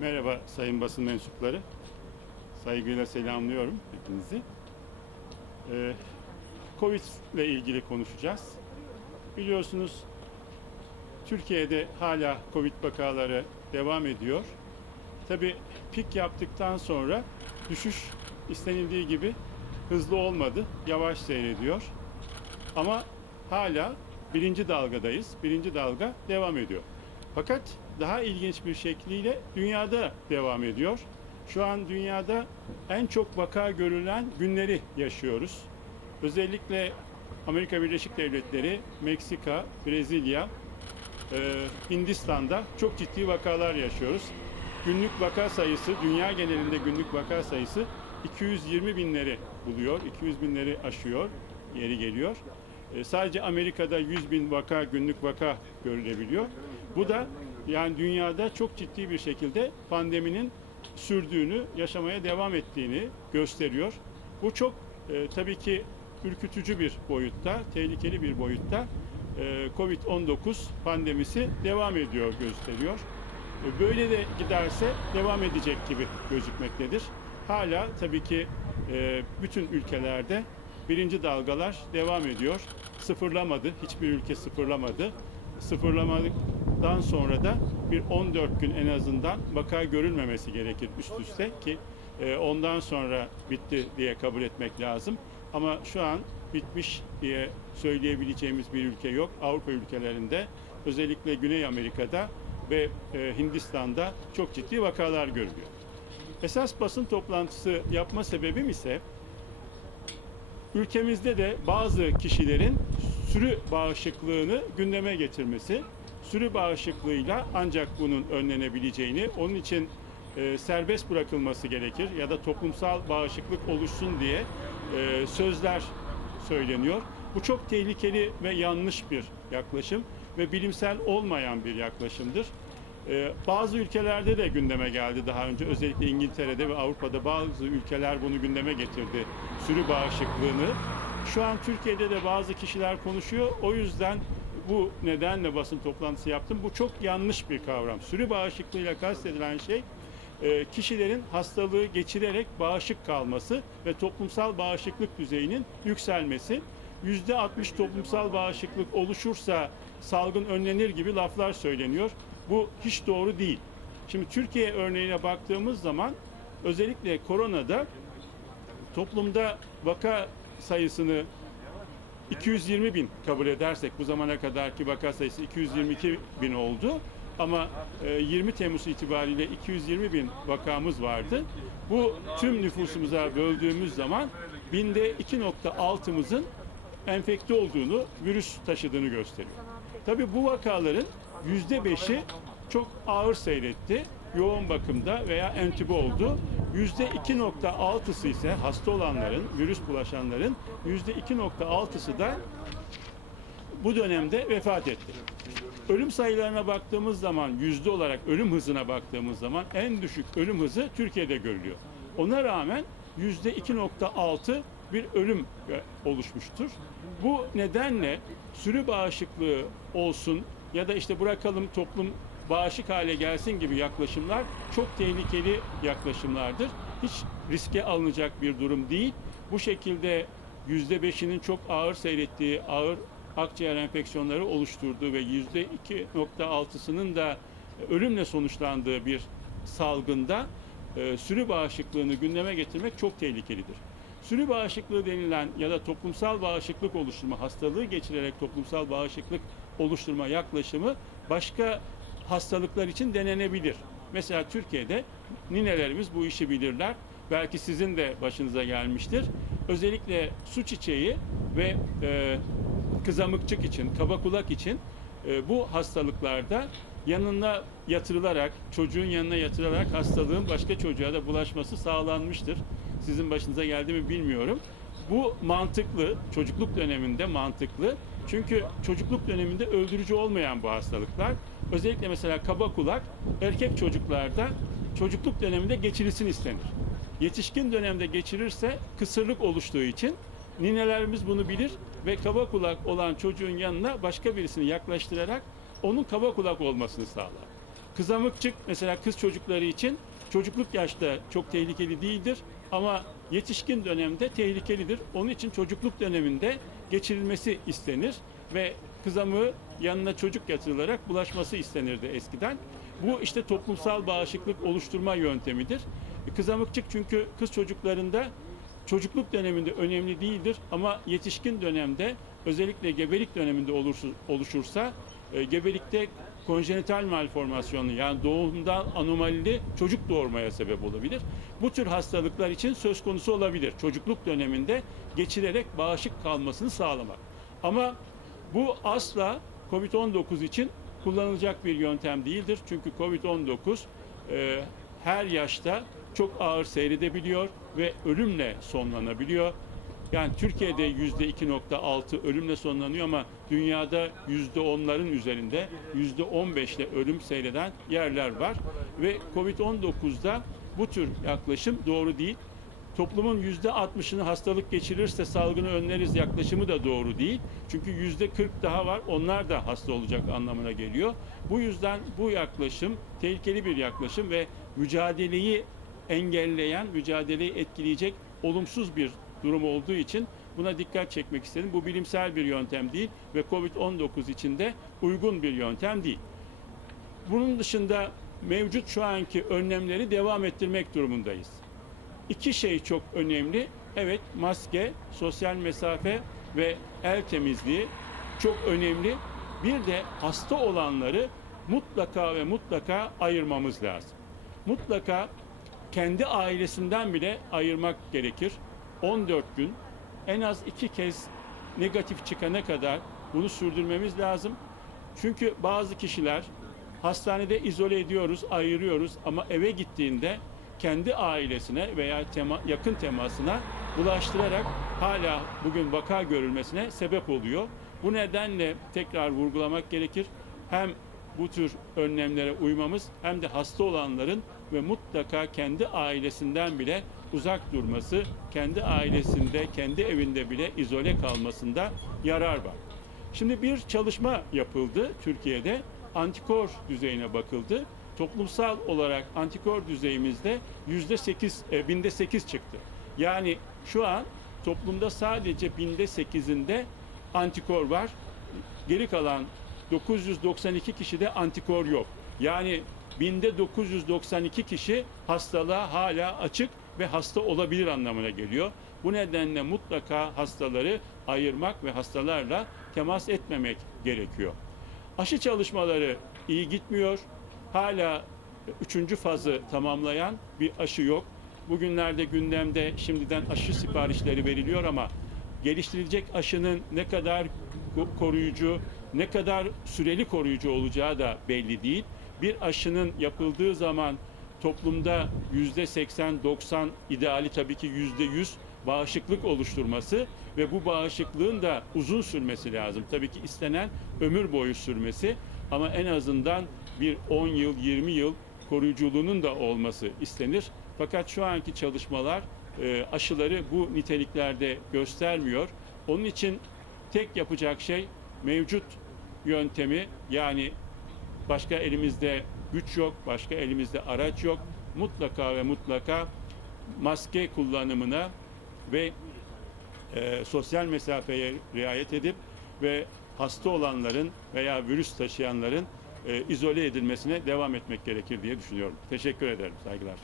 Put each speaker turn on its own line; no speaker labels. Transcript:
Merhaba sayın basın mensupları. Saygıyla selamlıyorum hepinizi. Ee, Covid ile ilgili konuşacağız. Biliyorsunuz Türkiye'de hala Covid vakaları devam ediyor. Tabi pik yaptıktan sonra düşüş istenildiği gibi hızlı olmadı. Yavaş seyrediyor. Ama hala birinci dalgadayız. Birinci dalga devam ediyor. Fakat daha ilginç bir şekliyle dünyada devam ediyor. Şu an dünyada en çok vaka görülen günleri yaşıyoruz. Özellikle Amerika Birleşik Devletleri, Meksika, Brezilya, e, Hindistan'da çok ciddi vakalar yaşıyoruz. Günlük vaka sayısı, dünya genelinde günlük vaka sayısı 220 binleri buluyor, 200 binleri aşıyor, yeri geliyor. E, sadece Amerika'da 100 bin vaka, günlük vaka görülebiliyor. Bu da yani dünyada çok ciddi bir şekilde pandeminin sürdüğünü, yaşamaya devam ettiğini gösteriyor. Bu çok e, tabii ki ürkütücü bir boyutta, tehlikeli bir boyutta e, Covid-19 pandemisi devam ediyor gösteriyor. E, Böyle de giderse devam edecek gibi gözükmektedir. Hala tabii ki e, bütün ülkelerde birinci dalgalar devam ediyor. Sıfırlamadı, hiçbir ülke sıfırlamadı. Sıfırlamadıktan sonra da bir 14 gün en azından vaka görülmemesi gerekir üst üste ki e, ondan sonra bitti diye kabul etmek lazım. Ama şu an bitmiş diye söyleyebileceğimiz bir ülke yok. Avrupa ülkelerinde özellikle Güney Amerika'da ve e, Hindistan'da çok ciddi vakalar görülüyor. Esas basın toplantısı yapma sebebim ise ülkemizde de bazı kişilerin sürü bağışıklığını gündeme getirmesi, sürü bağışıklığıyla ancak bunun önlenebileceğini, onun için e, serbest bırakılması gerekir ya da toplumsal bağışıklık oluşsun diye e, sözler söyleniyor. Bu çok tehlikeli ve yanlış bir yaklaşım ve bilimsel olmayan bir yaklaşımdır. Ee, bazı ülkelerde de gündeme geldi daha önce. Özellikle İngiltere'de ve Avrupa'da bazı ülkeler bunu gündeme getirdi. Sürü bağışıklığını. Şu an Türkiye'de de bazı kişiler konuşuyor. O yüzden bu nedenle basın toplantısı yaptım. Bu çok yanlış bir kavram. Sürü bağışıklığıyla kastedilen şey e, kişilerin hastalığı geçirerek bağışık kalması ve toplumsal bağışıklık düzeyinin yükselmesi. %60 toplumsal bağışıklık oluşursa salgın önlenir gibi laflar söyleniyor. Bu hiç doğru değil. Şimdi Türkiye örneğine baktığımız zaman özellikle koronada toplumda vaka sayısını 220 bin kabul edersek bu zamana kadarki vaka sayısı 222 bin oldu. Ama e, 20 Temmuz itibariyle 220 bin vakamız vardı. Bu tüm nüfusumuza böldüğümüz zaman binde 2.6'mızın enfekte olduğunu, virüs taşıdığını gösteriyor. Tabii bu vakaların yüzde beşi çok ağır seyretti. Yoğun bakımda veya entübe oldu. Yüzde 2.6'sı ise hasta olanların, virüs bulaşanların yüzde 2.6'sı da bu dönemde vefat etti. Ölüm sayılarına baktığımız zaman yüzde olarak ölüm hızına baktığımız zaman en düşük ölüm hızı Türkiye'de görülüyor. Ona rağmen yüzde 2.6 bir ölüm oluşmuştur. Bu nedenle sürü bağışıklığı olsun ya da işte bırakalım toplum bağışık hale gelsin gibi yaklaşımlar çok tehlikeli yaklaşımlardır. Hiç riske alınacak bir durum değil. Bu şekilde yüzde beşinin çok ağır seyrettiği, ağır akciğer enfeksiyonları oluşturduğu ve yüzde 2.6'sının da ölümle sonuçlandığı bir salgında e, sürü bağışıklığını gündeme getirmek çok tehlikelidir. Sürü bağışıklığı denilen ya da toplumsal bağışıklık oluşturma, hastalığı geçirerek toplumsal bağışıklık oluşturma yaklaşımı başka hastalıklar için denenebilir. Mesela Türkiye'de ninelerimiz bu işi bilirler. Belki sizin de başınıza gelmiştir. Özellikle su çiçeği ve e, kızamıkçık için, kaba kulak için e, bu hastalıklarda yanına yatırılarak, çocuğun yanına yatırılarak hastalığın başka çocuğa da bulaşması sağlanmıştır. Sizin başınıza geldi mi bilmiyorum. Bu mantıklı, çocukluk döneminde mantıklı. Çünkü çocukluk döneminde öldürücü olmayan bu hastalıklar. Özellikle mesela kaba kulak erkek çocuklarda çocukluk döneminde geçirilsin istenir. Yetişkin dönemde geçirirse kısırlık oluştuğu için ninelerimiz bunu bilir ve kaba kulak olan çocuğun yanına başka birisini yaklaştırarak onun kaba kulak olmasını sağlar. Kızamıkçık mesela kız çocukları için çocukluk yaşta çok tehlikeli değildir ama yetişkin dönemde tehlikelidir. Onun için çocukluk döneminde geçirilmesi istenir ve kızamığı yanına çocuk yatırılarak bulaşması istenirdi eskiden. Bu işte toplumsal bağışıklık oluşturma yöntemidir. Kızamıkçık çünkü kız çocuklarında çocukluk döneminde önemli değildir ama yetişkin dönemde özellikle gebelik döneminde oluşursa e, gebelikte konjenital malformasyonu yani doğumdan anomalili çocuk doğurmaya sebep olabilir. Bu tür hastalıklar için söz konusu olabilir. Çocukluk döneminde geçirerek bağışık kalmasını sağlamak. Ama bu asla COVID-19 için kullanılacak bir yöntem değildir. Çünkü COVID-19 e, her yaşta çok ağır seyredebiliyor ve ölümle sonlanabiliyor. Yani Türkiye'de yüzde 2.6 ölümle sonlanıyor ama dünyada yüzde onların üzerinde yüzde 15 ile ölüm seyreden yerler var. Ve Covid-19'da bu tür yaklaşım doğru değil. Toplumun yüzde 60'ını hastalık geçirirse salgını önleriz yaklaşımı da doğru değil. Çünkü yüzde 40 daha var onlar da hasta olacak anlamına geliyor. Bu yüzden bu yaklaşım tehlikeli bir yaklaşım ve mücadeleyi engelleyen, mücadeleyi etkileyecek olumsuz bir durum olduğu için buna dikkat çekmek istedim. Bu bilimsel bir yöntem değil ve COVID-19 için de uygun bir yöntem değil. Bunun dışında mevcut şu anki önlemleri devam ettirmek durumundayız. İki şey çok önemli. Evet maske, sosyal mesafe ve el temizliği çok önemli. Bir de hasta olanları mutlaka ve mutlaka ayırmamız lazım. Mutlaka kendi ailesinden bile ayırmak gerekir. 14 gün en az iki kez negatif çıkana kadar bunu sürdürmemiz lazım. Çünkü bazı kişiler hastanede izole ediyoruz, ayırıyoruz ama eve gittiğinde kendi ailesine veya tema, yakın temasına bulaştırarak hala bugün vaka görülmesine sebep oluyor. Bu nedenle tekrar vurgulamak gerekir. Hem bu tür önlemlere uymamız hem de hasta olanların ve mutlaka kendi ailesinden bile uzak durması, kendi ailesinde, kendi evinde bile izole kalmasında yarar var. Şimdi bir çalışma yapıldı Türkiye'de. Antikor düzeyine bakıldı. Toplumsal olarak antikor düzeyimizde yüzde sekiz, e, binde sekiz çıktı. Yani şu an toplumda sadece binde sekizinde antikor var. Geri kalan 992 kişide antikor yok. Yani binde 992 kişi hastalığa hala açık ve hasta olabilir anlamına geliyor. Bu nedenle mutlaka hastaları ayırmak ve hastalarla temas etmemek gerekiyor. Aşı çalışmaları iyi gitmiyor. Hala üçüncü fazı tamamlayan bir aşı yok. Bugünlerde gündemde şimdiden aşı siparişleri veriliyor ama geliştirilecek aşının ne kadar koruyucu, ne kadar süreli koruyucu olacağı da belli değil. Bir aşının yapıldığı zaman toplumda yüzde 80-90 ideali tabii ki yüzde 100 bağışıklık oluşturması ve bu bağışıklığın da uzun sürmesi lazım. Tabii ki istenen ömür boyu sürmesi ama en azından bir 10 yıl 20 yıl koruyuculuğunun da olması istenir. Fakat şu anki çalışmalar e, aşıları bu niteliklerde göstermiyor. Onun için tek yapacak şey mevcut yöntemi yani başka elimizde güç yok, başka elimizde araç yok. Mutlaka ve mutlaka maske kullanımına ve e, sosyal mesafeye riayet edip ve hasta olanların veya virüs taşıyanların e, izole edilmesine devam etmek gerekir diye düşünüyorum. Teşekkür ederim. Saygılar.